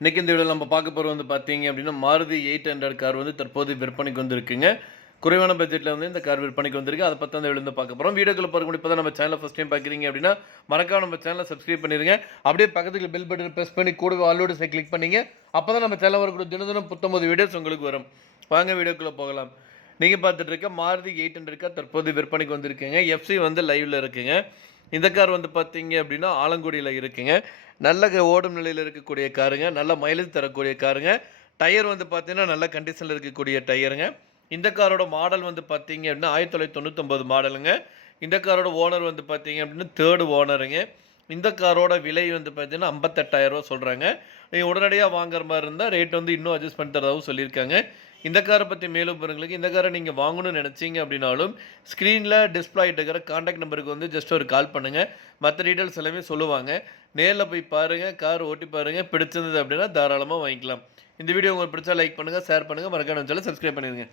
இன்றைக்கி இந்த வீடியோவில் நம்ம பார்க்க போகிறது வந்து பார்த்தீங்க அப்படின்னா மாருதி எயிட் ஹண்ட்ரட் கார் வந்து தற்போது விற்பனைக்கு வந்திருக்குங்க. குறைவான பட்ஜெட்டில் வந்து இந்த கார் விற்பனைக்கு வந்திருக்கு. அதை பற்றி அந்த வீடியோ வந்து பார்க்க போகிறோம் வீடியோக்குள்ள பார்க்க இப்போ தான் நம்ம சேனலை ஃபஸ்ட் டைம் பார்க்குறீங்க அப்படின்னா மறக்காம நம்ம சேனலை சப்ஸ்கிரைப் பண்ணிடுங்க அப்படியே பக்கத்துக்கு பெல் பட்டன் ப்ரெஸ் பண்ணி கூடவே ஆல்ரோடு சை கிளிக் பண்ணிங்க. அப்போ தான் நம்ம சேனல் வரக்கூடிய தினம் தினம் புத்தம்போது வீடியோஸ் உங்களுக்கு வரும். வாங்க வீடியோக்குள்ளே போகலாம். நீங்கள் பார்த்துட்டு இருக்க மாருதி எயிட் ஹண்ட்ரட் கார் தற்போது விற்பனைக்கு வந்திருக்குங்க. எஃப்சி வந்து லைவில் இருக்குங்க. இந்த கார் வந்து பார்த்தீங்க அப்படின்னா ஆலங்குடியில் இருக்குங்க. நல்ல ஓடும் நிலையில் இருக்கக்கூடிய காருங்க. நல்ல மைலேஜ் தரக்கூடிய காருங்க. டயர் வந்து பார்த்தீங்கன்னா நல்ல கண்டிஷனில் இருக்கக்கூடிய டயருங்க இந்த காரோட மாடல் வந்து பார்த்தீங்க அப்படின்னா ஆயிரத்தி தொள்ளாயிரத்தி தொண்ணூத்தொம்பது மாடலுங்க இந்த காரோட ஓனர் வந்து பார்த்தீங்க அப்படின்னா தேர்டு ஓனருங்க இந்த காரோட விலை வந்து பார்த்தீங்கன்னா ஐம்பத்தெட்டாயிரம் ரூபா சொல்கிறாங்க நீங்கள் உடனடியாக வாங்குற மாதிரி இருந்தால் ரேட் வந்து இன்னும் அட்ஜஸ்ட் பண்ணி தரதாகவும் சொல்லியிருக்காங்க. இந்த காரை பற்றி மேலும் பெறுங்களுக்கு இந்த காரை நீங்கள் வாங்கணும்னு நினச்சிங்க அப்படின்னாலும் ஸ்க்ரீனில் டிஸ்பிளே இருக்கிற காண்டாக்ட் நம்பருக்கு வந்து ஜஸ்ட் ஒரு கால் பண்ணுங்கள் மற்ற டீட்டெயில்ஸ் எல்லாமே சொல்லுவாங்க. நேரில் போய் பாருங்கள் கார் ஓட்டி பாருங்கள் பிடிச்சிருந்தது அப்படின்னா தாராளமாக வாங்கிக்கலாம். இந்த வீடியோ உங்களுக்கு பிடிச்சா லைக் பண்ணுங்கள் ஷேர் பண்ணுங்கள் மறக்காம சேனல் சப்ஸ்கிரைப் பண்ணிடுங்க.